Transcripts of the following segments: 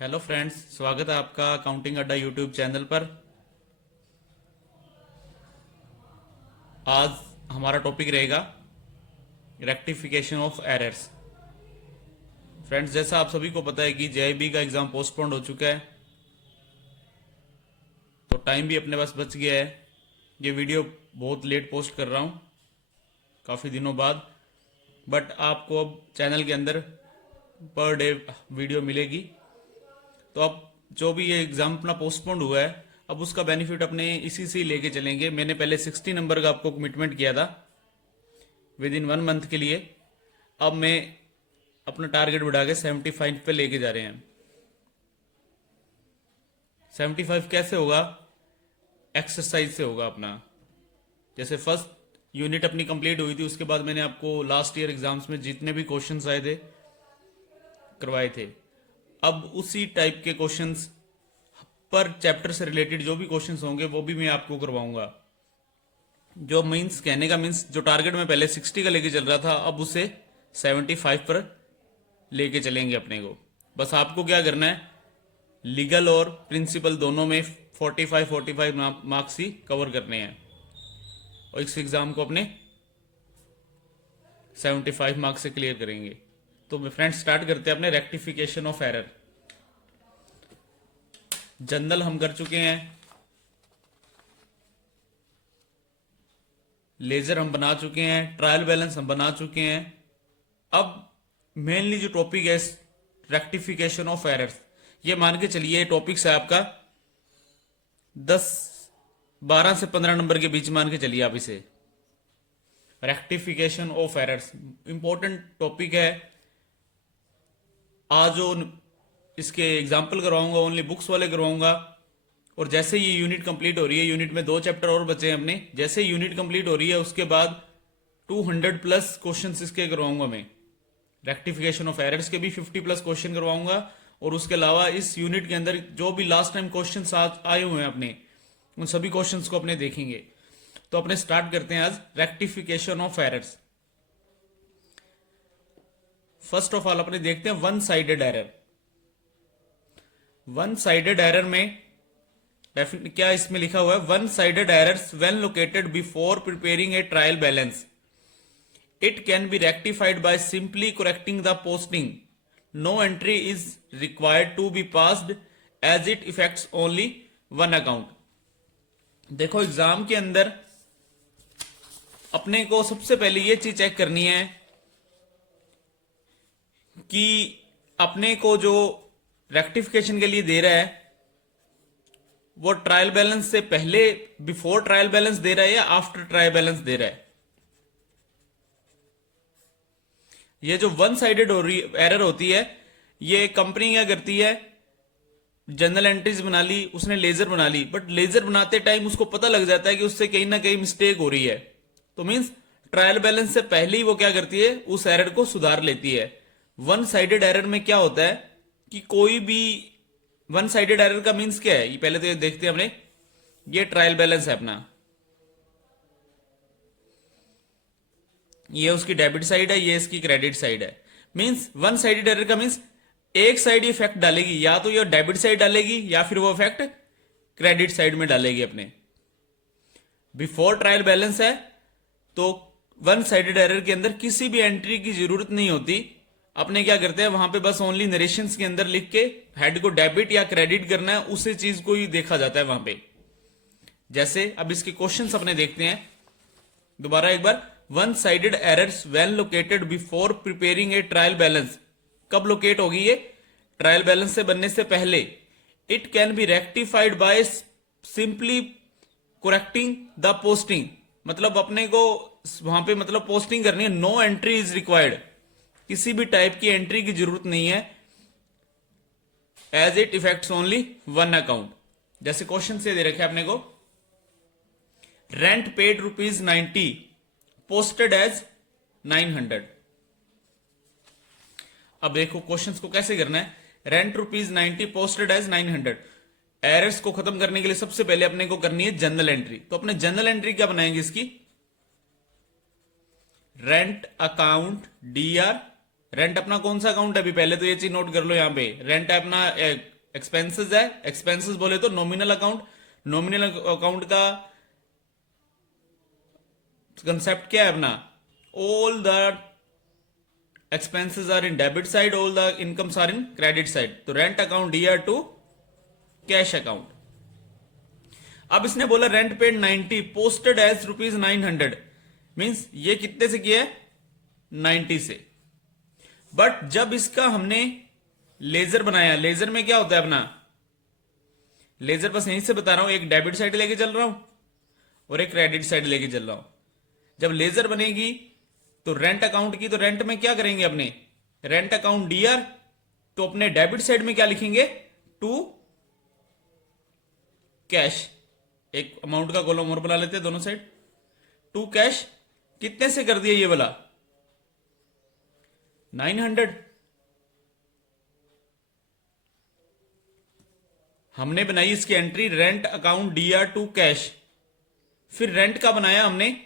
Hello friends, स्वागत है आपका अकाउंटिंग अड्डा यूट्यूब चैनल पर। आज हमारा टॉपिक रहेगा रेक्टिफिकेशन ऑफ एरर्स। फ्रेंड्स, जैसा आप सभी को पता है कि जेआईबी का एग्जाम पोस्टपोन्ड हो चुका है, तो टाइम भी अपने पास बच गया है। ये वीडियो बहुत लेट पोस्ट कर रहा हूँ, काफ़ी दिनों बाद, बट आपको अब चैनल के अंदर पर डे वीडियो मिलेगी। तो अब जो भी ये एग्जाम अपना पोस्टपोन्ड हुआ है, अब उसका बेनिफिट अपने इसी से ही लेके चलेंगे। मैंने पहले 60 नंबर का आपको कमिटमेंट किया था विद इन 1 मंथ के लिए। अब मैं अपना टारगेट बढ़ा के 75 पे लेके जा रहे हैं। 75 कैसे होगा? एक्सरसाइज से होगा अपना। जैसे फर्स्ट यूनिट अपनी कंप्लीट हुई थी, उसके बाद मैंने आपको लास्ट ईयर एग्जाम्स में जितने भी क्वेश्चंस आए थे करवाए थे। अब उसी टाइप के क्वेश्चंस पर चैप्टर से रिलेटेड जो भी क्वेश्चंस होंगे वो भी मैं आपको करवाऊंगा। जो मीन्स कहने का मीन्स, जो टारगेट में पहले 60 का लेके चल रहा था, अब उसे 75 पर लेके चलेंगे अपने को। बस आपको क्या करना है, लीगल और प्रिंसिपल दोनों में 45 मार्क्स ही कवर करने हैं और इस एग्जाम को अपने 75 मार्क्स से क्लियर करेंगे। तो फ्रेंड्स, स्टार्ट करते हैं अपने रेक्टिफिकेशन ऑफ एरर। जनरल हम कर चुके हैं, लेजर हम बना चुके हैं, ट्रायल बैलेंस हम बना चुके हैं। अब मेनली जो टॉपिक है रेक्टिफिकेशन ऑफ एरर्स, ये मान के चलिए टॉपिक्स है आपका 12 से 15 नंबर के बीच मान के चलिए आप इसे। Rectification of errors important topic है। आज जो इसके एग्जाम्पल करवाऊंगा ओनली बुक्स वाले करवाऊंगा, और जैसे ये यूनिट कंप्लीट हो रही है, यूनिट में 2 चैप्टर और बचे हैं अपने, जैसे यूनिट कंप्लीट हो रही है उसके बाद 200+ क्वेश्चंस इसके करवाऊंगा मैं। रेक्टिफिकेशन ऑफ एरर्स के भी 50+ क्वेश्चन करवाऊंगा, और उसके अलावा इस यूनिट के अंदर जो भी लास्ट टाइम क्वेश्चंस आए हुए हैं अपने, उन सभी क्वेश्चंस को अपने देखेंगे। तो अपने स्टार्ट करते हैं आज rectification of errors. First of all अपने देखते हैं one sided error. One sided error में क्या इसमें लिखा हुआ है, one sided errors when located before preparing a trial balance, it can be rectified by simply correcting the posting. No entry is required to be passed as it affects only one account. देखो, exam के अंदर अपने को सबसे पहले ये चीज check करनी है कि अपने को जो रेक्टिफिकेशन के लिए दे रहा है वो ट्रायल बैलेंस से पहले, बिफोर ट्रायल बैलेंस दे रहा है या आफ्टर ट्रायल बैलेंस दे रहा है। ये जो वन साइडेड हो रही एरर होती है, ये कंपनी क्या करती है, जनरल एंट्रीज बना ली उसने, लेजर बना ली, बट लेजर बनाते टाइम उसको पता लग जाता है कि उससे कहीं ना कहीं मिस्टेक हो रही है। तो मींस ट्रायल बैलेंस से पहले ही वो क्या करती है, उस एरर को सुधार लेती है। वन साइडेड एरर में क्या होता है कि कोई भी वन साइडेड एरर का मींस क्या है, ये पहले तो ये देखते हैं अपने। ये ट्रायल बैलेंस है अपना, ये उसकी डेबिट साइड है, ये इसकी क्रेडिट साइड है। मींस वन साइडेड एरर का मींस एक साइड इफेक्ट डालेगी, या तो ये डेबिट साइड डालेगी या फिर वो इफेक्ट क्रेडिट साइड में डालेगी अपने। बिफोर ट्रायल बैलेंस है तो वन साइडेड एरर के अंदर किसी भी एंट्री की जरूरत नहीं होती। अपने क्या करते हैं वहां पे, बस ओनली नरेशंस के अंदर लिख के हेड को डेबिट या क्रेडिट करना है, उसी चीज को ही देखा जाता है वहां पे। जैसे अब इसके क्वेश्चंस अपने देखते हैं दोबारा एक बार। One sided errors when located before preparing a trial balance, कब लोकेट होगी ये, ट्रायल बैलेंस से बनने से पहले। It can be rectified by simply correcting the posting, मतलब अपने को वहां पे मतलब पोस्टिंग करनी है। नो एंट्री इज रिक्वायर्ड, किसी भी टाइप की एंट्री की जरूरत नहीं है, as it affects only one account. जैसे क्वेश्चन से दे रखे अपने को, रेंट पेड ₹90 पोस्टेड एज 900। अब देखो क्वेश्चंस को कैसे करना है। Rent ₹90 posted as 900। एरर्स को खत्म करने के लिए सबसे पहले अपने को करनी है जनरल एंट्री। तो अपने जनरल एंट्री क्या बनाएंगे इसकी, रेंट अकाउंट DR। रेंट अपना कौन सा अकाउंट है, अभी पहले तो ये चीज नोट कर लो, यहां पे रेंट है अपना एक्सपेंसेस है, एक्सपेंसेस बोले तो नॉमिनल अकाउंट, नॉमिनल अकाउंट का कंसेप्ट क्या है अपना, all the expenses are in debit side, all the incomes are in credit side. तो rent account year to cash account. अब इसने बोला rent paid 90 posted as ₹900, means ये कितने से किया है, 90 से। बट जब इसका हमने लेजर बनाया, लेजर में क्या होता है अपना, लेजर बस यहीं से बता रहा हूं, एक डेबिट साइड लेके चल रहा हूं और एक क्रेडिट साइड लेके चल रहा हूं। जब लेजर बनेगी तो रेंट अकाउंट की, तो रेंट में क्या करेंगे अपने, रेंट अकाउंट डीआर, तो अपने डेबिट साइड में क्या लिखेंगे, टू कैश। एक अमाउंट का कॉलम और बना लेते हैं दोनों साइड, टू कैश। कितने से कर दिया ये वाला, 900। हमने बनाई इसकी entry rent account DR to cash. फिर रेंट का बनाया हमने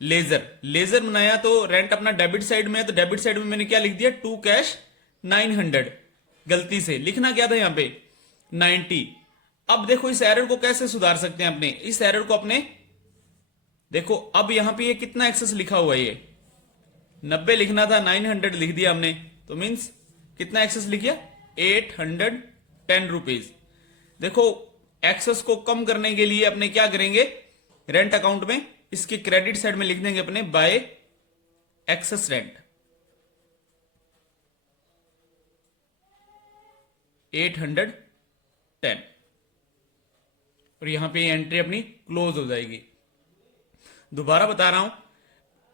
लेजर, लेजर बनाया तो रेंट अपना डेबिट साइड में है, तो डेबिट साइड में मैंने क्या लिख दिया, टू कैश 900। गलती से लिखना क्या था यहां पे, 90। अब देखो इस एरर को कैसे सुधार सकते हैं अपने, इस एरर को अपने देखो, अब यहां पे ये कितना एक्सेस लिखा हुआ है, ये 90 लिखना था, 900 लिख दिया हमने, तो मींस कितना एक्सेस लिख दिया, 810 रुपीज। देखो एक्सेस को कम करने के लिए अपने क्या करेंगे, रेंट अकाउंट में इसके क्रेडिट साइड में लिख देंगे अपने बाय एक्सेस रेंट, 810, और यहां पे एंट्री अपनी क्लोज हो जाएगी। दोबारा बता रहा हूं,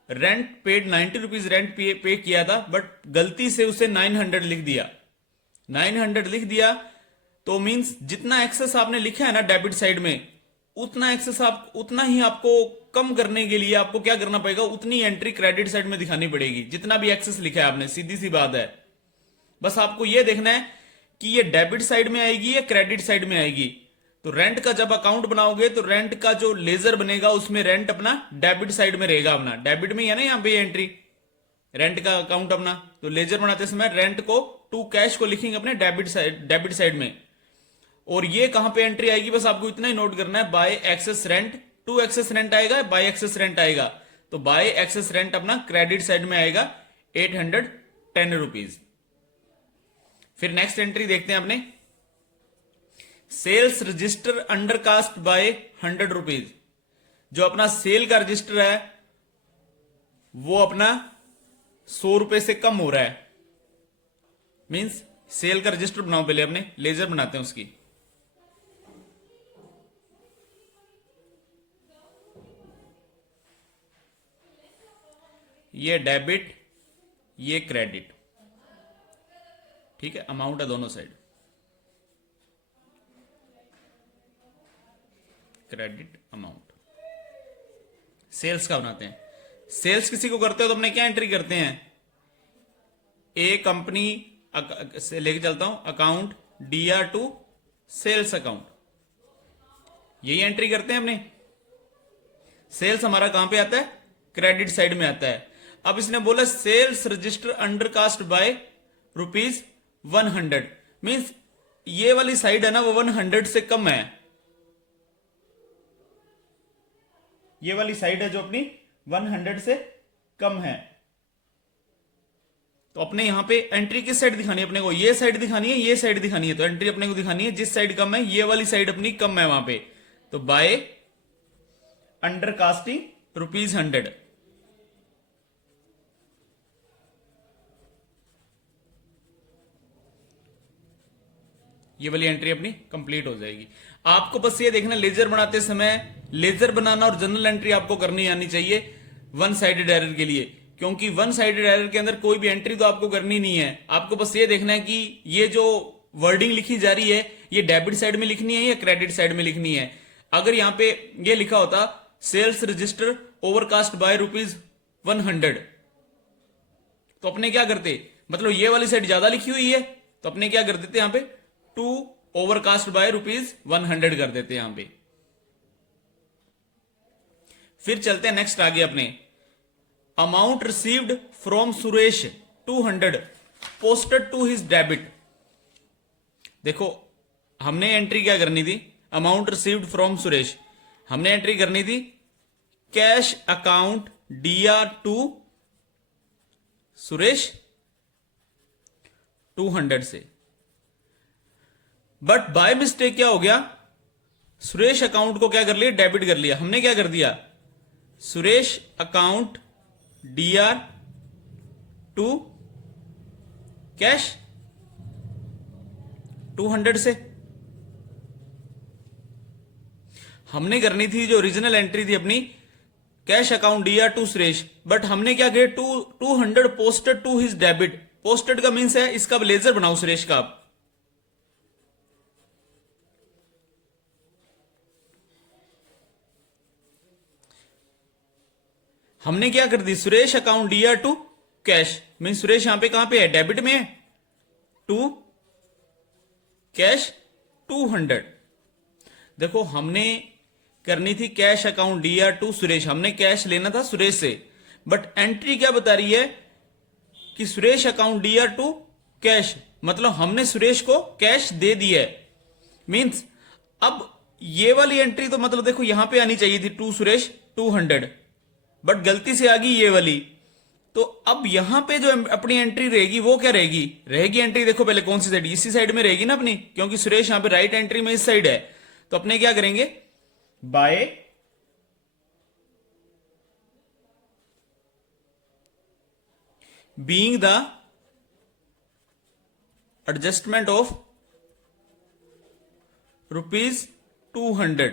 रेंट पेड 90 रुपीज रेंट पे किया था, बट गलती से उसे 900 लिख दिया, 900 लिख दिया, तो मींस जितना एक्सेस आपने लिखा है ना डेबिट साइड में, उतना एक्सेस आप, उतना ही आपको कम करने के लिए आपको क्या करना पड़ेगा, उतनी एंट्री क्रेडिट साइड में दिखानी पड़ेगी, जितना भी एक्सेस लिखा है आपने। सीधी सी बात है, बस आपको यह देखना है कि ये डेबिट साइड में आएगी या क्रेडिट साइड में आएगी। तो रेंट का जब अकाउंट बनाओगे तो रेंट का जो लेजर बनेगा उसमें रेंट अपना डेबिट साइड में रहेगा, अपना डेबिट में ही है ना यहां पे एंट्री, रेंट का अकाउंट अपना। तो लेजर बनाते समय रेंट को टू कैश को लिखेंगे अपने डेबिट साइड में, और ये कहां पे एंट्री आएगी, बस आपको इतना ही नोट करना है, by excess rent, to excess rent आएगा, बाय एक्सेस रेंट आएगा, तो बाय एक्सेस रेंट अपना क्रेडिट साइड में आएगा 810 रुपीज। फिर नेक्स्ट एंट्री देखते हैं अपने, sales register undercast by 100 rupees. जो अपना सेल का रजिस्टर है वो अपना 100 रुपए से कम हो रहा है, मींस सेल का रजिस्टर बनाओ, पहले अपने लेजर बनाते हैं उसकी। ये डेबिट, ये क्रेडिट, ठीक है, अमाउंट है दोनों साइड, क्रेडिट अमाउंट। सेल्स का बनाते हैं, सेल्स किसी को करते हो तो अपने क्या एंट्री करते हैं, ए कंपनी से लेके चलता हूं, account DR to sales account, यही एंट्री करते हैं अपने। सेल्स हमारा कहां पे आता है, क्रेडिट साइड में आता है। अब इसने बोला sales register undercast by ₹100, means ये वाली साइड है ना वो 100 से कम है, ये वाली साइड है जो अपनी 100 से कम है। तो अपने यहां पे एंट्री किस साइड दिखानी है अपने को, ये साइड दिखानी है, ये साइड दिखानी है, तो एंट्री अपने को दिखानी है जिस साइड कम है, ये वाली साइड अपनी कम है वहां पे, तो बाय अंडर कास्टिंग ₹100। ये वाली एंट्री अपनी कंप्लीट हो जाएगी। आपको बस ये देखना, लेजर बनाते समय लेजर बनाना और जनरल एंट्री आपको करनी आनी चाहिए वन साइडेड एरर के लिए, क्योंकि वन साइडेड एरर के अंदर कोई भी एंट्री तो आपको करनी नहीं है। आपको बस ये देखना है कि ये जो वर्डिंग लिखी जा रही है ये डेबिट साइड में लिखनी है या क्रेडिट साइड में लिखनी है। अगर यहां पे ये लिखा होता सेल्स रजिस्टर ओवरकास्ट बाय ₹100, तो अपने क्या करते, मतलब ये वाली साइड ज्यादा लिखी हुई है तो अपने क्या कर देते, यहां पे टू ओवरकास्ट बाय ₹100 कर देते यहां पे। फिर चलते हैं नेक्स्ट आगे अपने, amount received from Suresh 200 posted to his debit. देखो हमने एंट्री क्या करनी थी, अमाउंट रिसीव्ड फ्रॉम सुरेश, हमने एंट्री करनी थी cash account DR to Suresh 200 से, बट बाय मिस्टेक क्या हो गया, सुरेश अकाउंट को क्या कर लिया, डेबिट कर लिया। हमने क्या कर दिया, Suresh account DR to cash 200 से। हमने करनी थी जो ओरिजिनल एंट्री थी अपनी, cash account DR to Suresh, but हमने क्या किया, 200 posted to his debit. Posted का मीन्स है इसका ब्लेजर बनाओ सुरेश का आप, हमने क्या कर दी, Suresh account DR to cash, mean Suresh यहां पे कहां पे है, डेबिट में है, टू कैश 200। देखो हमने करनी थी cash account DR to Suresh, हमने कैश लेना था सुरेश से, बट एंट्री क्या बता रही है कि Suresh account DR to cash, मतलब हमने सुरेश को कैश दे दिया है। मींस अब ये वाली एंट्री तो मतलब देखो यहां पे आनी चाहिए थी टू सुरेश 200, बट गलती से आ गई ये वाली। तो अब यहां पे जो अपनी एंट्री रहेगी वो क्या रहेगी, एंट्री देखो पहले कौन सी साइड, इसी साइड में रहेगी ना अपनी, क्योंकि सुरेश यहां पे राइट एंट्री में इस साइड है। तो अपने क्या करेंगे, by being the adjustment of ₹200,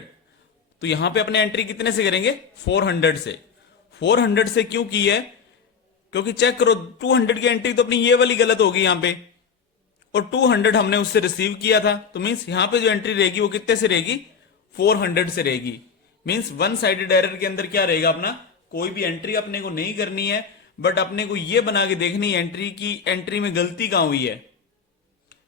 तो यहां पे अपने एंट्री कितने से करेंगे, 400 से। 400 से क्यों की है, क्योंकि चेक करो 200 की एंट्री तो अपनी ये वाली गलत होगी यहां पे, और 200 हमने उससे रिसीव किया था, तो मींस यहां पे जो एंट्री रहेगी वो कितने से रहेगी, 400 से रहेगी। मींस वन साइडेड एरर के अंदर क्या रहेगा अपना, कोई भी एंट्री अपने को नहीं करनी है, बट अपने को ये बना के देखनी है एंट्री की, एंट्री में गलती कहां हुई है,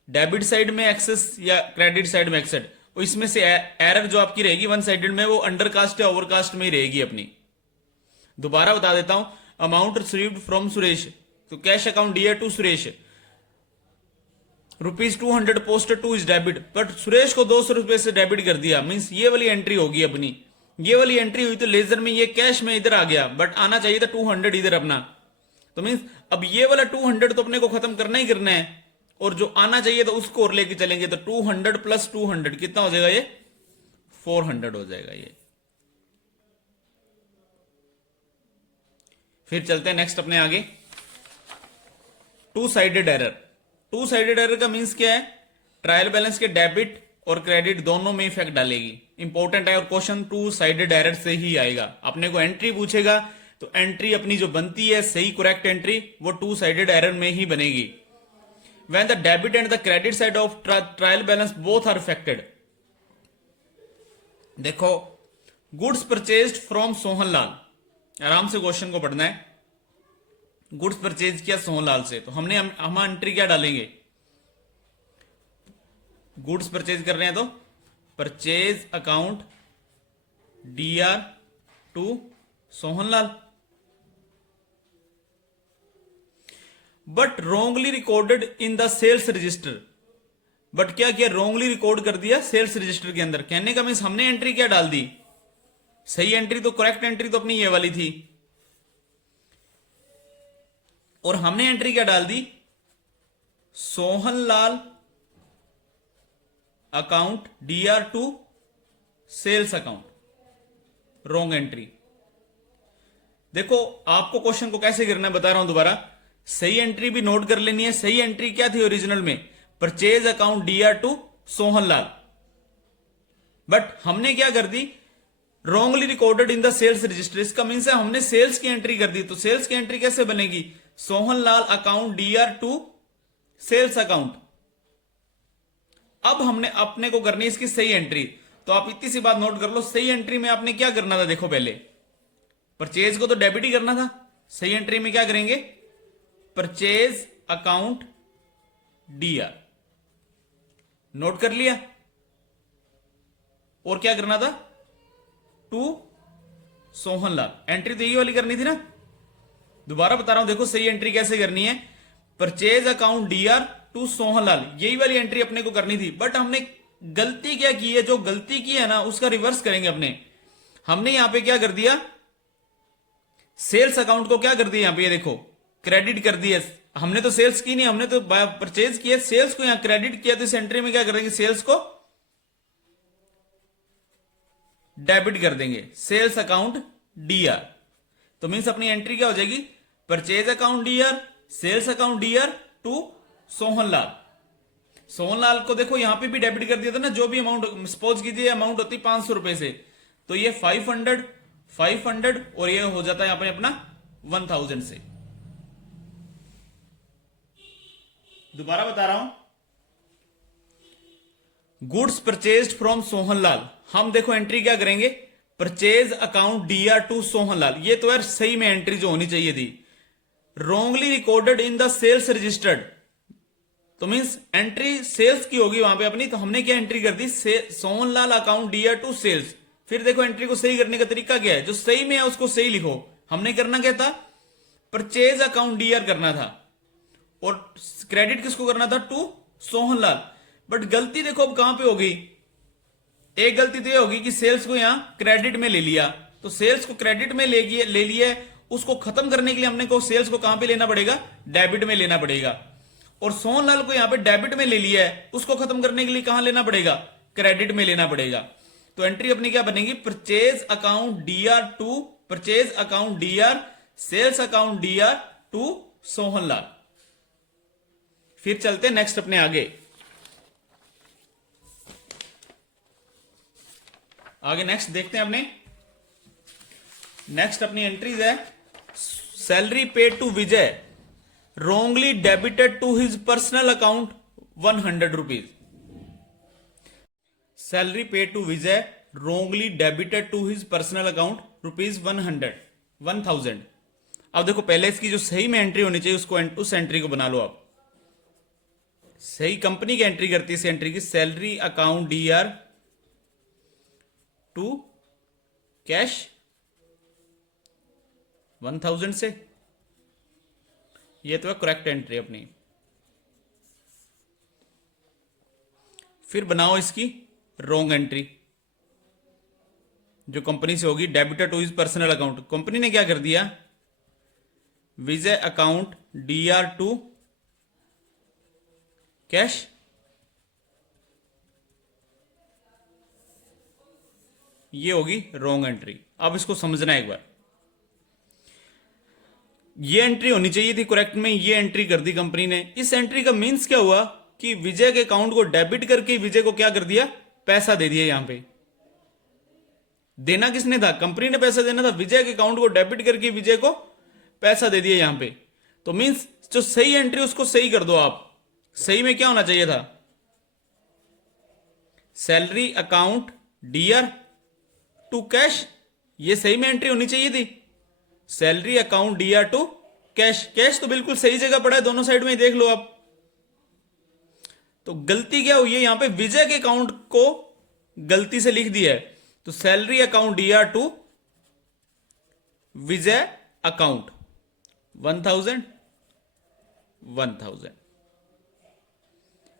डेबिट साइड में एक्सेस या क्रेडिट साइड में एक्सेस, इसमें से एरर जो आपकी रहेगी वन साइडेड में वो अंडरकास्ट या ओवरकास्ट में ही रहेगी अपनी। दोबारा बता देता हूं, अमाउंट रिसीव्ड फ्रॉम सुरेश, तो cash account DR to Suresh ₹200 posted to his debit, but Suresh को 200 रुपए से डेबिट कर दिया, मींस ये वाली एंट्री होगी अपनी, ये वाली एंट्री हुई तो लेजर में ये कैश में इधर आ गया, बट आना चाहिए था 200 इधर अपना। तो मींस अब ये वाला 200 तो अपने को खत्म करना ही करना है, और जो आना चाहिए तो उसको और लेके चलेंगे, तो 200 प्लस 200 कितना हो जाएगा, ये 400 हो जाएगा ये। फिर चलते हैं नेक्स्ट अपने आगे, two sided error. Two sided error का मींस क्या है, ट्रायल बैलेंस के डेबिट और क्रेडिट दोनों में इफेक्ट डालेगी। इंपॉर्टेंट है, और क्वेश्चन टू साइडेड एरर से ही आएगा। अपने को एंट्री पूछेगा तो एंट्री अपनी जो बनती है सही करेक्ट एंट्री, वो टू साइडेड एरर में ही बनेगी। When the debit and the credit side of trial balance both are affected, देखो गुड्स परचेज्ड फ्रॉम सोहनलाल, आराम से क्वेश्चन को पढ़ना है। गुड्स परचेज किया सोहनलाल से, तो हमने हम एंट्री क्या डालेंगे, गुड्स परचेज कर रहे हैं तो purchase account DR to Sohanlal, but wrongly recorded in the sales register, but क्या किया, रोंगली रिकॉर्ड कर दिया सेल्स रजिस्टर के अंदर। कहने का मीन्स हमने एंट्री क्या डाल दी, सही एंट्री तो करेक्ट एंट्री तो अपनी ये वाली थी, और हमने एंट्री क्या डाल दी, Sohanlal account DR to sales account, wrong entry. देखो आपको क्वेश्चन को कैसे करना है बता रहा हूं दोबारा, सही एंट्री भी नोट कर लेनी है। सही एंट्री क्या थी ओरिजिनल में, purchase account DR to Sohanlal, but हमने क्या कर दी, wrongly recorded in the sales register. इसका मीन्स है हमने सेल्स की एंट्री कर दी, तो सेल्स की एंट्री कैसे बनेगी, Sohanlal account DR to sales account. अब हमने अपने को करनी इसकी सही एंट्री, तो आप इतनी सी बात नोट कर लो, सही एंट्री में आपने क्या करना था, देखो पहले परचेज को तो डेबिट ही करना था, सही एंट्री में क्या करेंगे, परचेज अकाउंट डीआर, नोट कर लिया, और क्या करना था, टू सोहनलाल, एंट्री तो यही वाली करनी थी ना। दोबारा बता रहा हूं, देखो सही एंट्री कैसे करनी है, purchase account DR to Sohanlal, यही वाली एंट्री अपने को करनी थी, बट हमने गलती क्या की है, जो गलती की है ना उसका रिवर्स करेंगे अपने। हमने यहां पे क्या कर दिया, सेल्स अकाउंट को क्या कर दिया यहां पे, ये देखो क्रेडिट कर दिया। हमने तो सेल्स की नहीं, हमने तो परचेज किया, सेल्स को यहां क्रेडिट किया, तो इस एंट्री में क्या कर देंगे, सेल्स को डेबिट कर देंगे, सेल्स अकाउंट डीआर। तो मीन्स अपनी एंट्री क्या हो जाएगी, purchase account DR, sales account DR to Sohanlal. Sohanlal को देखो यहां पे भी डेबिट कर दिया था ना, जो भी अमाउंट सपोज कीजिए अमाउंट होती 500 रुपए से, तो ये 500 और ये हो जाता है यहां पे अपना 1000 से। दोबारा बता रहा हूं, गुड्स परचेज्ड फ्रॉम सोहनलाल, हम देखो एंट्री क्या करेंगे, purchase account DR to Sohanlal. ये तो यार सही में एंट्री जो होनी चाहिए थी, wrongly recorded in the sales registered, तो मींस एंट्री सेल्स की होगी वहां पे अपनी, तो हमने क्या एंट्री कर दी, Sohanlal account DR to sales. फिर देखो एंट्री को सही करने का तरीका क्या है, जो सही में है उसको सही लिखो। हमने करना क्या था, परचेज अकाउंट डीआर करना था, और क्रेडिट किसको करना था, टू सोहनलाल। बट गलती देखो अब कहां पे होगी, एक गलती तो ये होगी कि सेल्स को यहां क्रेडिट में ले लिया, तो सेल्स को क्रेडिट में ले लिया, उसको खत्म करने के लिए हमने को सेल्स को कहां पे लेना पड़ेगा, डेबिट में लेना पड़ेगा। और सोहनलाल को यहां पे डेबिट में ले लिया है, उसको खत्म करने के लिए कहां लेना पड़ेगा, क्रेडिट में लेना पड़ेगा। तो एंट्री अपनी क्या बनेगी, purchase account DR to, purchase account DR, sales account DR to Sohanlal. फिर चलते नेक्स्ट अपने आगे नेक्स्ट देखते हैं अपने। नेक्स्ट अपनी एंट्रीज है, salary paid to Vijay wrongly debited to his personal account 100 rupees. Salary paid to Vijay wrongly debited to his personal account rupees 1000। अब देखो पहले इसकी जो सही में एंट्री होनी चाहिए उसको उस एंट्री को बना लो आप। सही कंपनी की एंट्री करती है इस एंट्री की, salary account DR to cash 1000 से, ये तो है करेक्ट एंट्री अपनी। फिर बनाओ इसकी रॉन्ग एंट्री, जो कंपनी से होगी, debited to his personal account. Company ने क्या कर दिया, Vijay account DR to cash, ये होगी रॉन्ग एंट्री। अब इसको समझना एक बार, ये एंट्री होनी चाहिए थी करेक्ट में, ये एंट्री कर दी कंपनी ने। इस एंट्री का मींस क्या हुआ कि विजय के अकाउंट को डेबिट करके विजय को क्या कर दिया, पैसा दे दिया। यहां पे देना किसने था, कंपनी ने पैसा देना था, विजय के अकाउंट को डेबिट करके विजय को पैसा दे दिया यहां पे। तो मींस जो सही एंट्री उसको सही कर दो आप। सही में क्या होना चाहिए था, salary account DR to cash, ये सही में एंट्री होनी चाहिए थी, salary account DR to cash. Cash तो बिल्कुल सही जगह पड़ा है, दोनों साइड में देख लो आप। तो गलती क्या हुई है यहां पे, विजय के अकाउंट को गलती से लिख दिया है, तो salary account DR to Vijay account 1000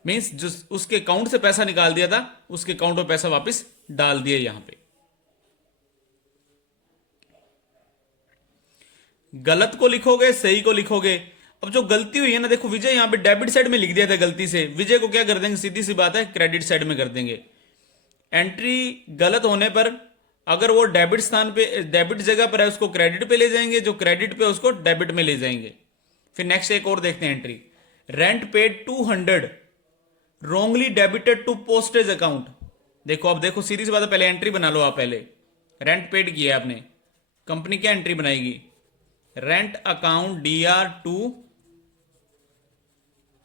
means जो उसके अकाउंट से पैसा निकाल दिया था उसके अकाउंट में पैसा वापस डाल दिया। यहां पे गलत को लिखोगे सही को लिखोगे। अब जो गलती हुई है ना, देखो विजय यहां पे डेबिट साइड में लिख दिया था गलती से, विजय को क्या कर देंगे, सीधी सी बात है क्रेडिट साइड में कर देंगे। एंट्री गलत होने पर अगर वो डेबिट स्थान पे, डेबिट जगह पर है, उसको क्रेडिट पे ले जाएंगे, जो क्रेडिट पे उसको डेबिट में ले जाएंगे। फिर नेक्स्ट एक और देखते हैं entry, rent paid 200 wrongly debited to postage account. देखो अब देखो सीधी सी बात है, पहले एंट्री बना लो आप। पहले रेंट पेड किया आपने, कंपनी क्या एंट्री बनाएगी, rent account DR to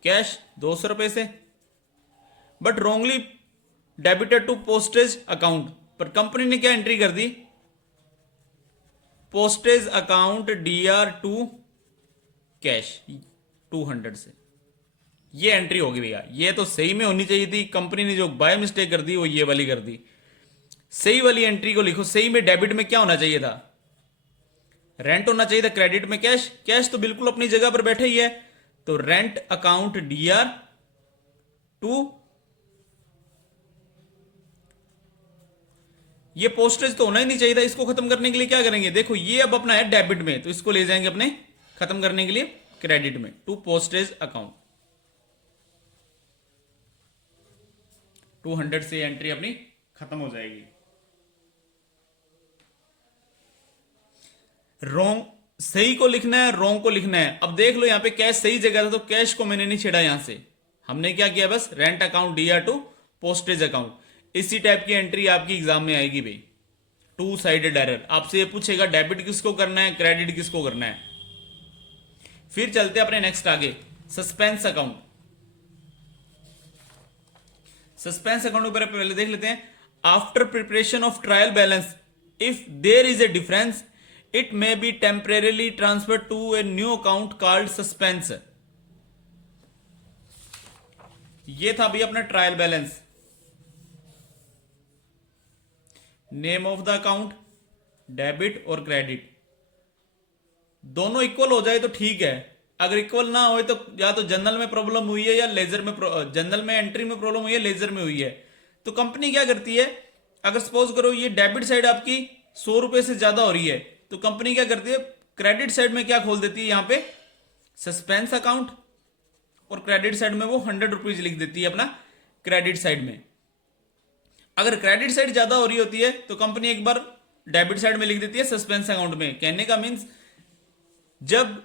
cash 200 रुपए से, but wrongly debited to postage account. पर कंपनी ने क्या एंट्री कर दी, postage account DR to cash 200 से। ये एंट्री होगी भैया, ये तो सही में होनी चाहिए थी, कंपनी ने जो बाय मिस्टेक कर दी वो ये वाली कर दी। सही वाली एंट्री को लिखो। सही में डेबिट में क्या होना चाहिए था, रेंट होना चाहिए था, क्रेडिट में कैश। कैश तो बिल्कुल अपनी जगह पर बैठे ही है, तो रेंट अकाउंट डीआर टू, ये पोस्टेज तो होना ही नहीं चाहिए था। इसको खत्म करने के लिए क्या करेंगे, देखो ये अब अपना है डेबिट में, तो इसको ले जाएंगे अपने खत्म करने के लिए क्रेडिट में, टू पोस्टेज अकाउंट। 200 से एंट्री अपनी खत्म हो जाएगी। रॉन्ग, सही को लिखना है, रॉन्ग को लिखना है। अब देख लो यहाँ पे कैश सही जगह था, तो कैश को मैंने नहीं छेड़ा। यहां से हमने क्या किया, बस रेंट अकाउंट दिया टू पोस्टेज अकाउंट। इसी टाइप की एंट्री आपकी एग्जाम में आएगी भाई। टू साइडेड एरर, आपसे ये पूछेगा डेबिट किसको करना है, क्रेडिट किसको करना है। फिर चलते अपने नेक्स्ट आगे, सस्पेंस अकाउंट। सस्पेंस अकाउंट पर पहले देख लेते हैं। After preparation of trial balance, if there is a difference, it may be temporarily transfer to a new account called suspense. ये था भाई अपना trial balance. Name of the account, debit और क्रेडिट, दोनों इक्वल हो जाए तो ठीक है। अगर इक्वल ना हो तो या तो जनरल में प्रॉब्लम हुई है या लेजर में, जनरल में एंट्री में प्रॉब्लम हुई है, लेजर में हुई है। तो कंपनी क्या करती है, अगर सपोज करो ये डेबिट साइड आपकी 100 रुपए से ज्यादा हो रही है, तो कंपनी क्या करती है, क्रेडिट साइड में क्या खोल देती है, यहां पे सस्पेंस अकाउंट, और क्रेडिट साइड में वो 100 रुपीज लिख देती है अपना क्रेडिट साइड में। अगर क्रेडिट साइड ज्यादा हो रही होती है तो कंपनी एक बार डेबिट साइड में लिख देती है सस्पेंस अकाउंट में। कहने का मीन्स जब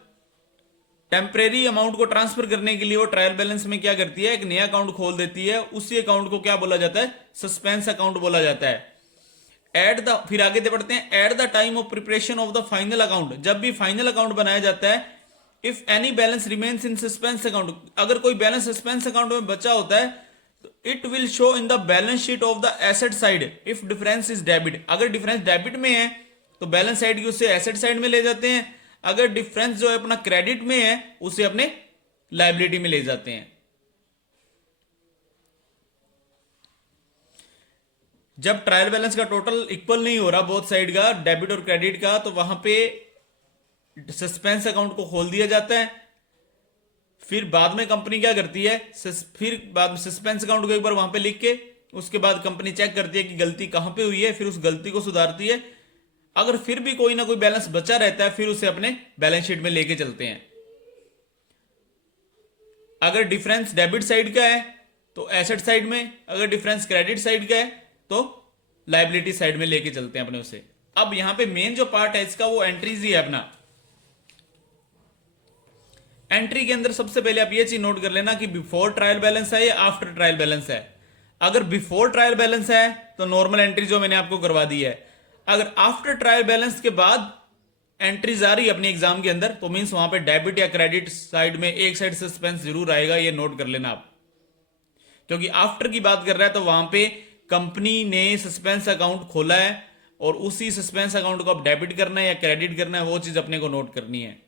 टेम्परेरी अमाउंट को ट्रांसफर करने के लिए वो ट्रायल बैलेंस में क्या करती है, एक नया अकाउंट खोल देती है। उसी अकाउंट को क्या बोला जाता है, सस्पेंस अकाउंट बोला जाता है। फिर आगे बढ़ते हैं, at the time of preparation of the final account, जब भी फाइनल अकाउंट बनाया जाता है, if any balance remains in suspense account, अगर कोई बैलेंस सस्पेंस अकाउंट में बचा होता है, it will show in the balance sheet of the asset side if difference is debit. अगर डिफरेंस डेबिट में है तो बैलेंस साइड की उससे एसेट साइड में ले जाते हैं। अगर डिफरेंस जो है अपना क्रेडिट में है उसे अपने लायबिलिटी में ले जाते हैं। जब ट्रायल बैलेंस का टोटल इक्वल नहीं हो रहा बोथ साइड का, डेबिट और क्रेडिट का, तो वहां पे सस्पेंस अकाउंट को खोल दिया जाता है। फिर बाद में कंपनी क्या करती है, फिर बाद में सस्पेंस अकाउंट को एक बार वहां पे लिख के, उसके बाद कंपनी चेक करती है कि गलती कहां पे हुई है, फिर उस गलती को सुधारती है। अगर फिर भी कोई ना कोई बैलेंस बचा रहता है, फिर उसे अपने बैलेंस शीट में लेके चलते हैं। अगर डिफरेंस डेबिट साइड का है तो एसेट साइड में, अगर डिफरेंस क्रेडिट साइड का है तो लायबिलिटी साइड में लेके चलते हैं अपने उसे। अब यहां पे मेन जो पार्ट है इसका वो एंट्रीज ही है अपना। एंट्री के अंदर सबसे पहले आप ये चीज नोट कर लेना कि बिफोर ट्रायल बैलेंस है या आफ्टर ट्रायल बैलेंस है। अगर बिफोर ट्रायल बैलेंस है तो नॉर्मल एंट्री जो मैंने आपको करवा दी है। अगर आफ्टर ट्रायल बैलेंस के बाद एंट्रीज आ रही है अपने एग्जाम के अंदर, तो मींस वहां पे डेबिट या क्रेडिट साइड में एक साइड सस्पेंस जरूर आएगा, ये नोट कर लेना आप। क्योंकि आफ्टर की बात कर रहा है तो वहां पे कंपनी ने सस्पेंस अकाउंट खोला है और उसी सस्पेंस अकाउंट को अब डेबिट करना है या क्रेडिट करना है, वो चीज अपने को नोट करनी है।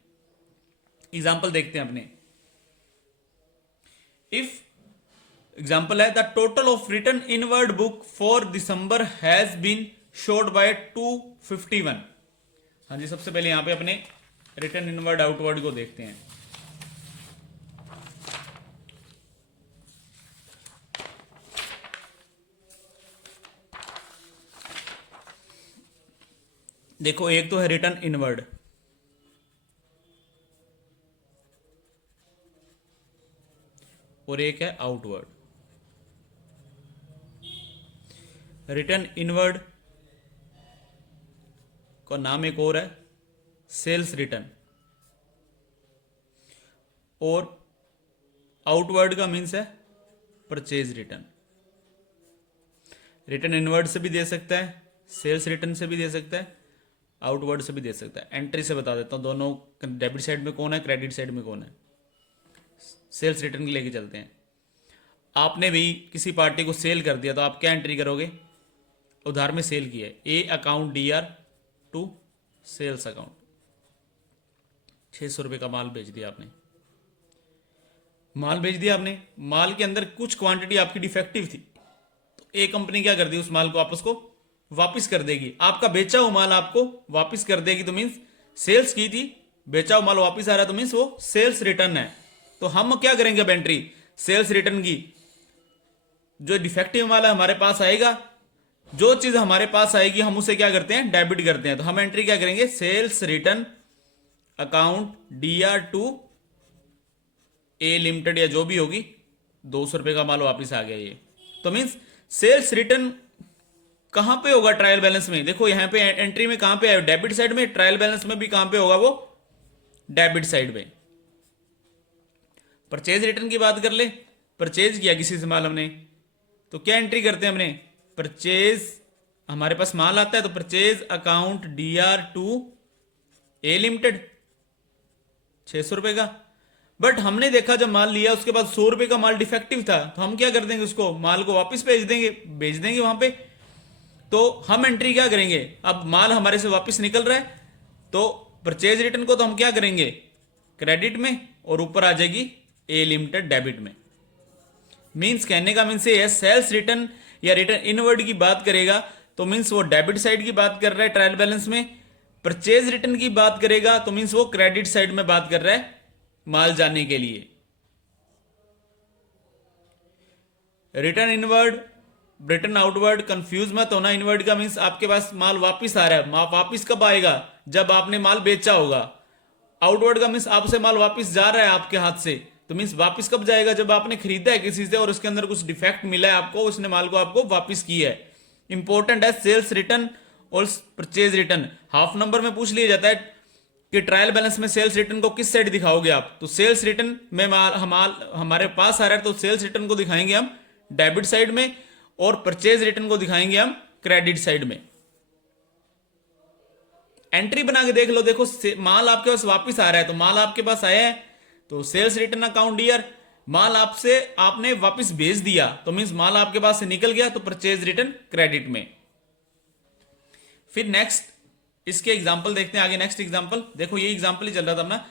एग्जाम्पल देखते हैं अपने। इफ एग्जाम्पल है, the total of return inward book for December has been short by 251। हाँ जी, सबसे पहले यहां पे अपने रिटर्न इनवर्ड आउटवर्ड को देखते हैं। देखो एक तो है रिटर्न इनवर्ड, और एक है आउटवर्ड। रिटर्न इनवर्ड का नाम एक और है सेल्स रिटर्न, और आउटवर्ड का मीन्स है परचेज रिटर्न। रिटर्न इनवर्ड से भी दे सकता है, सेल्स रिटर्न से भी दे सकता है, आउटवर्ड से भी दे सकता है। एंट्री से बता देता हूं दोनों, डेबिट साइड में कौन है, क्रेडिट साइड में कौन है। सेल्स रिटर्न लेके चलते हैं। आपने भी किसी पार्टी को सेल कर दिया तो आप क्या एंट्री करोगे, उधार में सेल किया है, A account DR to sales account. 600 रुपए का माल बेच दिया आपने, माल बेच दिया आपने, माल के अंदर कुछ क्वांटिटी आपकी डिफेक्टिव थी, तो ए कंपनी क्या कर दी, उस माल को आपस को वापस कर देगी। आपका बेचा हुआ माल आपको वापस कर देगी, तो मीन्स सेल्स की थी, बेचा हुआ माल वापस आ रहा है, तो मीन्स वो सेल्स रिटर्न है। तो हम क्या करेंगे अब एंट्री सेल्स रिटर्न की, जो डिफेक्टिव माल है हमारे पास आएगा, जो चीज हमारे पास आएगी हम उसे क्या करते हैं, डेबिट करते हैं। तो हम एंट्री क्या करेंगे, sales return account DR to A limited या जो भी होगी, 200 रुपए का माल वापिस आ गया ये। तो मीन्स सेल्स रिटर्न कहां पे होगा, ट्रायल बैलेंस में। देखो यहां पे एंट्री में कहां पे है, डेबिट साइड में। ट्रायल बैलेंस में भी कहां पे होगा वो, डेबिट साइड में। परचेज रिटर्न की बात कर ले, परचेज किया किसी से माल हमने, तो क्या एंट्री करते हैं हमने, परचेज, हमारे पास माल आता है तो purchase account DR to A limited 600 रुपए का। बट हमने देखा जब माल लिया उसके बाद 100 रुपए का माल डिफेक्टिव था, तो हम क्या कर देंगे, उसको माल को वापस भेज देंगे वहां पे। तो हम एंट्री क्या करेंगे, अब माल हमारे से वापस निकल रहा है, तो परचेज रिटर्न को तो हम क्या करेंगे, क्रेडिट में, और ऊपर आ जाएगी ए लिमिटेड डेबिट में। मींस कहने का मीन्स ये, सेल्स रिटर्न या रिटर्न इनवर्ड की बात करेगा तो मीन्स वो डेबिट साइड की बात कर रहा है ट्रायल बैलेंस में। परचेज रिटर्न की बात करेगा तो मीन्स वो क्रेडिट साइड में बात कर रहा है माल जाने के लिए। Return inward, return outward, confuse मत होना। इनवर्ड का मीन्स आपके पास माल वापिस आ रहा है, वापिस कब आएगा, जब आपने माल बेचा होगा। आउटवर्ड का मीन्स आपसे माल वापिस जा रहा है आपके हाथ से, तो मीन्स वापिस कब जाएगा, जब आपने खरीदा है किसी से और उसके अंदर कुछ डिफेक्ट मिला है आपको, उसने माल को आपको वापिस किया है। इंपॉर्टेंट है सेल्स रिटर्न और परचेज रिटर्न। हाफ नंबर में पूछ लिया जाता है कि ट्रायल बैलेंस में सेल्स रिटर्न को किस साइड दिखाओगे आप, तो सेल्स रिटर्न में माल हमारे पास आ रहा है तो सेल्स रिटर्न को दिखाएंगे हम डेबिट साइड में, और परचेज रिटर्न को दिखाएंगे हम क्रेडिट साइड में। एंट्री बना के देख लो, देखो माल आपके पास वापस आ रहा है, तो माल आपके पास आया है तो सेल्स रिटर्न अकाउंट ईयर, माल आपने वापस भेज दिया तो मींस माल आपके पास से निकल गया, तो परचेज रिटर्न क्रेडिट में। फिर नेक्स्ट इसके एग्जांपल देखते हैं आगे। नेक्स्ट एग्जांपल देखो, ये एग्जांपल ही चल रहा था अपना।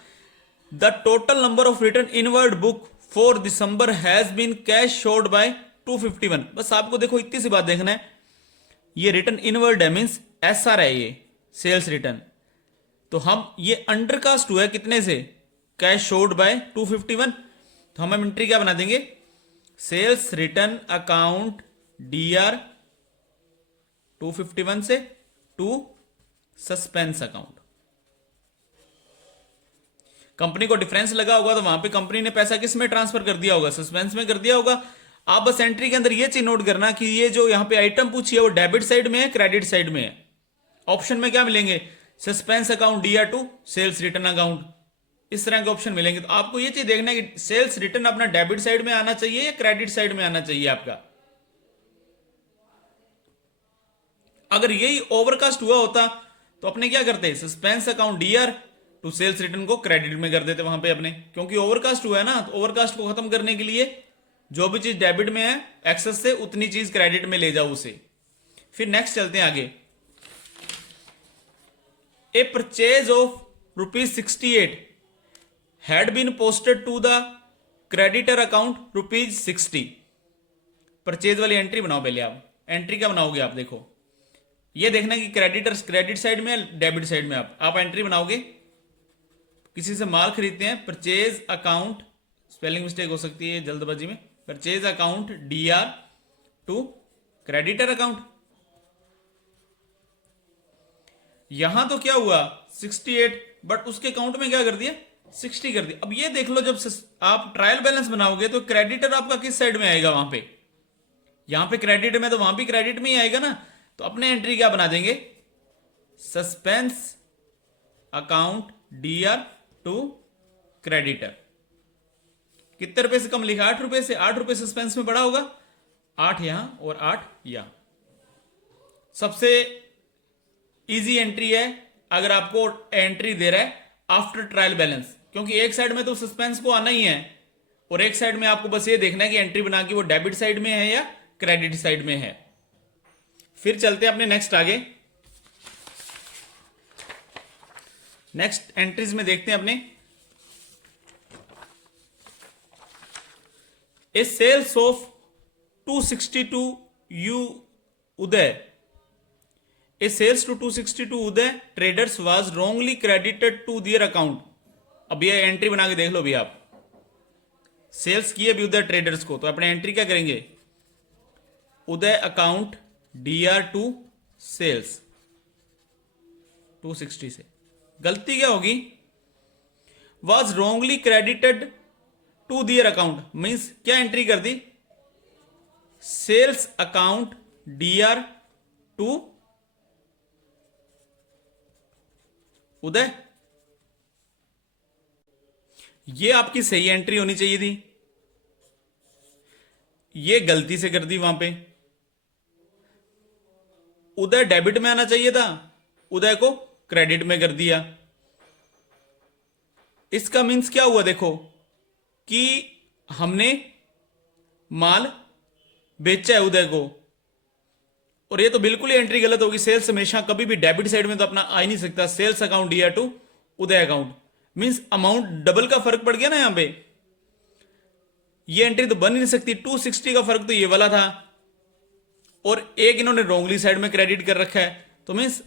The total number of return inward book for December has been cast short by 251। बस आपको देखो इतनी सी बात देखना है, ये रिटर्न इनवर्ड है मींस SR है ये सेल्स रिटर्न, तो हम ये अंडरकास्ट हुआ है कितने से, कैश शोड बाय 251। तो हम एंट्री क्या बना देंगे, सेल्स रिटर्न अकाउंट DR 251 से टू सस्पेंस अकाउंट। कंपनी को डिफरेंस लगा होगा तो वहां पे कंपनी ने पैसा किस में ट्रांसफर कर दिया होगा, सस्पेंस में कर दिया होगा। आप बस एंट्री के अंदर ये चीज नोट करना कि ये जो यहां पे आइटम पूछी है वो डेबिट साइड में है, क्रेडिट साइड में है। ऑप्शन में क्या मिलेंगे, suspense account DR to sales return account, इस तरह के ऑप्शन मिलेंगे। तो आपको ये चीज देखना है कि सेल्स रिटर्न अपना डेबिट साइड में आना चाहिए या क्रेडिट साइड में आना चाहिए आपका। अगर यही ओवरकास्ट हुआ होता तो अपने क्या करते, suspense account DR to sales return को क्रेडिट में कर देते वहां पे अपने, क्योंकि ओवरकास्ट हुआ है ना। तो ओवरकास्ट को खत्म करने के लिए जो भी चीज डेबिट में है एक्सेस से, उतनी चीज क्रेडिट में ले जाओ उसे। फिर नेक्स्ट चलते हैं आगे। A purchase of ₹68 had been posted to the creditor account ₹60। Purchase वाली एंट्री बनाओ पहले आप। एंट्री क्या बनाओगे आप, देखो ये देखना कि क्रेडिटर क्रेडिट साइड में या डेबिट साइड में। आप एंट्री बनाओगे, किसी से माल खरीदते हैं, परचेज अकाउंट, स्पेलिंग मिस्टेक हो सकती है जल्दबाजी में, purchase account DR to creditor account. यहां तो क्या हुआ 68, बट उसके अकाउंट में क्या कर दिया 60 कर दिया। अब ये देख लो, जब आप ट्रायल बैलेंस बनाओगे तो क्रेडिटर आपका किस साइड में आएगा, वहां पे, यहां पे क्रेडिट में तो वहां भी क्रेडिट में ही आएगा ना। तो अपने एंट्री क्या बना देंगे, suspense account DR to creditor. कितने रुपए से कम लिखा, 8 रुपए से, 8 रुपए सस्पेंस में बड़ा होगा, 8 यहां और 8 यहां। सबसे इजी एंट्री है अगर आपको एंट्री दे रहा है आफ्टर ट्रायल बैलेंस, क्योंकि एक साइड में तो सस्पेंस को आना ही है और एक साइड में आपको बस ये देखना है कि एंट्री बना के वो डेबिट साइड में है या क्रेडिट साइड में है। फिर चलते हैं अपने नेक्स्ट आगे। नेक्स्ट एंट्रीज में देखते हैं अपने, a sales of 262 U Uday, a sales to 262 Uday traders was wrongly credited to their account. अब ये एंट्री बना के देख लो भी आप, सेल्स किए भी उदय ट्रेडर्स को, तो अपने एंट्री क्या करेंगे, उदय अकाउंट DR2 सेल्स 260 से। गलती क्या होगी? Was wrongly credited to their account, means क्या एंट्री कर दी? सेल्स अकाउंट DR2 उदय। ये आपकी सही एंट्री होनी चाहिए थी, ये गलती से कर दी वहां पे। उदय डेबिट में आना चाहिए था, उदय को क्रेडिट में कर दिया। इसका मीन्स क्या हुआ? देखो कि हमने माल बेचा है उदय को, और ये तो बिल्कुल ही एंट्री गलत होगी। सेल्स हमेशा कभी भी डेबिट साइड में तो अपना आ ही नहीं सकता। सेल्स अकाउंट DR2 उदय अकाउंट, मीन्स अमाउंट डबल का फर्क पड़ गया ना यहां पे। ये एंट्री तो बन ही नहीं सकती। 260 का फर्क तो ये वाला था, और एक इन्होंने रोंगली साइड में क्रेडिट कर रखा है, तो मीन्स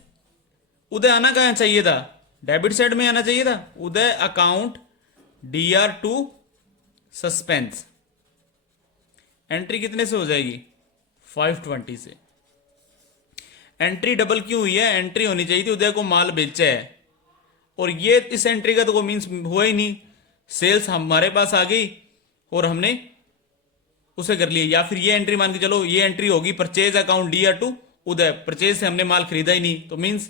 उदय आना कहां चाहिए था? डेबिट साइड में आना चाहिए था। उदय अकाउंट DR2 सस्पेंस। एंट्री कितने से हो जाएगी? 520 से। एंट्री डबल क्यों हुई है? एंट्री होनी चाहिए थी उदय को माल बेचा है, और ये इस एंट्री का तो कोई मीन्स हुआ ही नहीं। सेल्स हमारे पास आ गई और हमने उसे कर लिया। या फिर ये एंट्री मान के चलो, ये एंट्री होगी परचेज अकाउंट DR2 उदय, परचेज से हमने माल खरीदा ही नहीं, तो मीन्स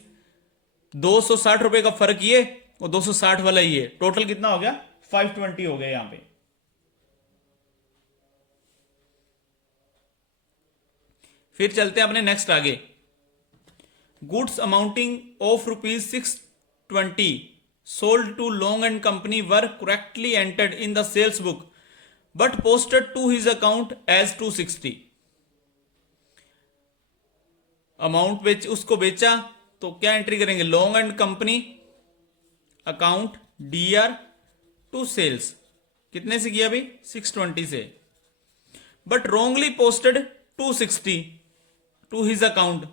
260 रुपए का फर्क ये और 260 वाला ये, टोटल कितना हो गया? 520 हो गया यहां पे। फिर चलते हैं अपने नेक्स्ट आगे। Goods amounting of ₹620 sold to Long and company were correctly entered in the sales book but posted to his account as 260। Amount उसको बेचा, तो क्या एंट्री करेंगे? Long and company account DR2 sales. कितने से किया भाई? 620 से। But wrongly posted 260 to his account.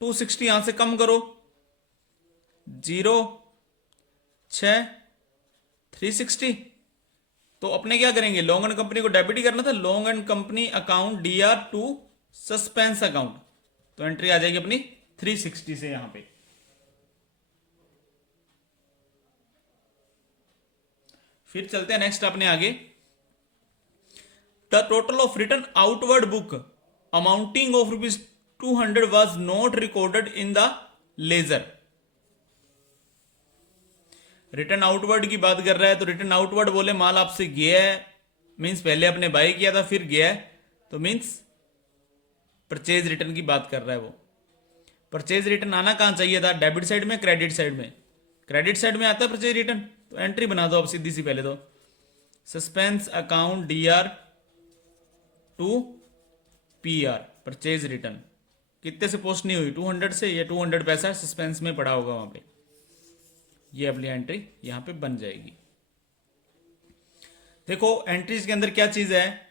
260 यहां से कम करो, 0 6 360। तो अपने क्या करेंगे? लॉन्ग एंड कंपनी को डेबिट ही करना था। Long and company account DR2 suspense account, तो एंट्री आ जाएगी अपनी 360 से यहां पे। फिर चलते हैं नेक्स्ट अपने आगे। The total of return outward book amounting of ₹200 was not recorded in the ledger. Return outward की बात कर रहा है, तो रिटर्न आउटवर्ड बोले माल आपसे गया है, मींस पहले आपने बाय किया था फिर गया है, तो मींस परचेज रिटर्न की बात कर रहा है वो। परचेज रिटर्न आना कहां चाहिए था? डेबिट साइड में, क्रेडिट साइड में? क्रेडिट साइड में आता है परचेज रिटर्न, तो एंट्री बना दो अब सीधी सी। पहले तो suspense account DR2 PR purchase return कितने से पोस्ट नहीं हुई? 200 से। ये 200 पैसा सस्पेंस में पड़ा होगा वहां पे। ये अपनी एंट्री यहां पे बन जाएगी। देखो एंट्रीज के अंदर क्या चीज है,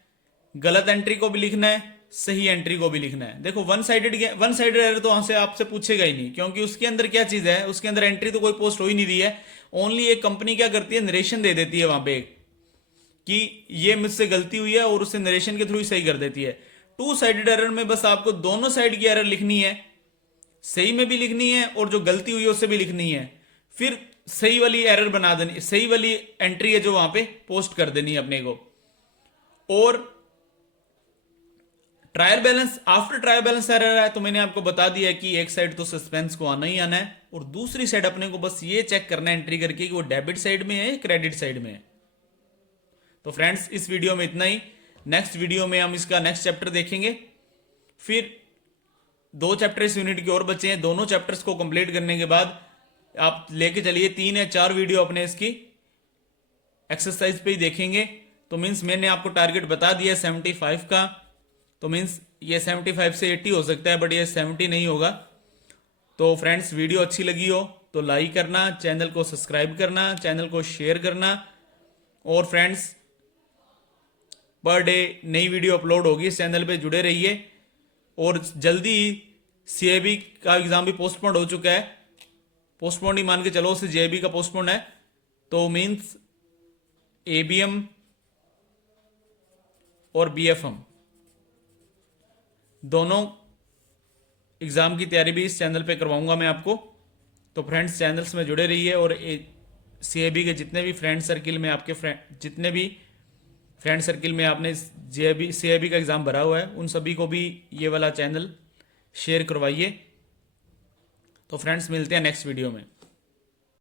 गलत एंट्री को भी लिखना है, सही एंट्री को भी लिखना है। देखो वन साइडेड एरर तो वहां से आपसे पूछेगा ही नहीं, क्योंकि उसके अंदर क्या चीज है, उसके अंदर एंट्री तो कोई पोस्ट हो ही नहीं रही है। ओनली एक कंपनी क्या करती है, नरेशन दे देती है वहां पे कि ये मुझसे गलती हुई है, और उससे नरेशन के थ्रू ही सही कर देती है। टू साइडेड एरर में बस आपको दोनों साइड की एरर लिखनी है, सही में भी लिखनी है और जो गलती हुई है उससे भी लिखनी है। फिर सही वाली एरर बना देनी, सही वाली एंट्री है जो वहां पे पोस्ट कर देनी है अपने को। और trial balance, after trial balance error है, तो मैंने आपको बता दिया कि एक साइड तो सस्पेंस को आना ही आना है, और दूसरी साइड अपने को बस ये चेक करना है एंट्री करके कि वो डेबिट साइड में है, क्रेडिट साइड में है। तो फ्रेंड्स इस वीडियो में इतना ही। नेक्स्ट वीडियो में हम इसका नेक्स्ट चैप्टर देखेंगे। फिर 2 चैप्टर इस यूनिट के और बचे हैं। दोनों चैप्टर्स को कंप्लीट करने के बाद आप लेके चलिए 3 या 4 वीडियो अपने इसकी एक्सरसाइज पे ही देखेंगे। तो मीन्स मैंने आपको टारगेट बता दिया 75 का, तो मीन्स ये 75 से 80 हो सकता है, बट ये 70 नहीं होगा। तो फ्रेंड्स वीडियो अच्छी लगी हो तो लाइक करना, चैनल को सब्सक्राइब करना, चैनल को शेयर करना। और फ्रेंड्स पर डे नई वीडियो अपलोड होगी, इस चैनल पे जुड़े रहिए। और जल्दी CIB का एग्जाम भी पोस्टपोन हो चुका है, पोस्टपोन ही मान के चलो, उससे JIB का पोस्टपोन है। तो मीन्स ABM और BFM दोनों एग्ज़ाम की तैयारी भी इस चैनल पे करवाऊंगा मैं आपको। तो फ्रेंड्स चैनल्स में जुड़े रहिए, और CAB के जितने भी फ्रेंड सर्किल में आपके जितने भी फ्रेंड सर्किल में आपने CAB का एग्ज़ाम भरा हुआ है, उन सभी को भी ये वाला चैनल शेयर करवाइए। तो फ्रेंड्स मिलते हैं नेक्स्ट वीडियो में।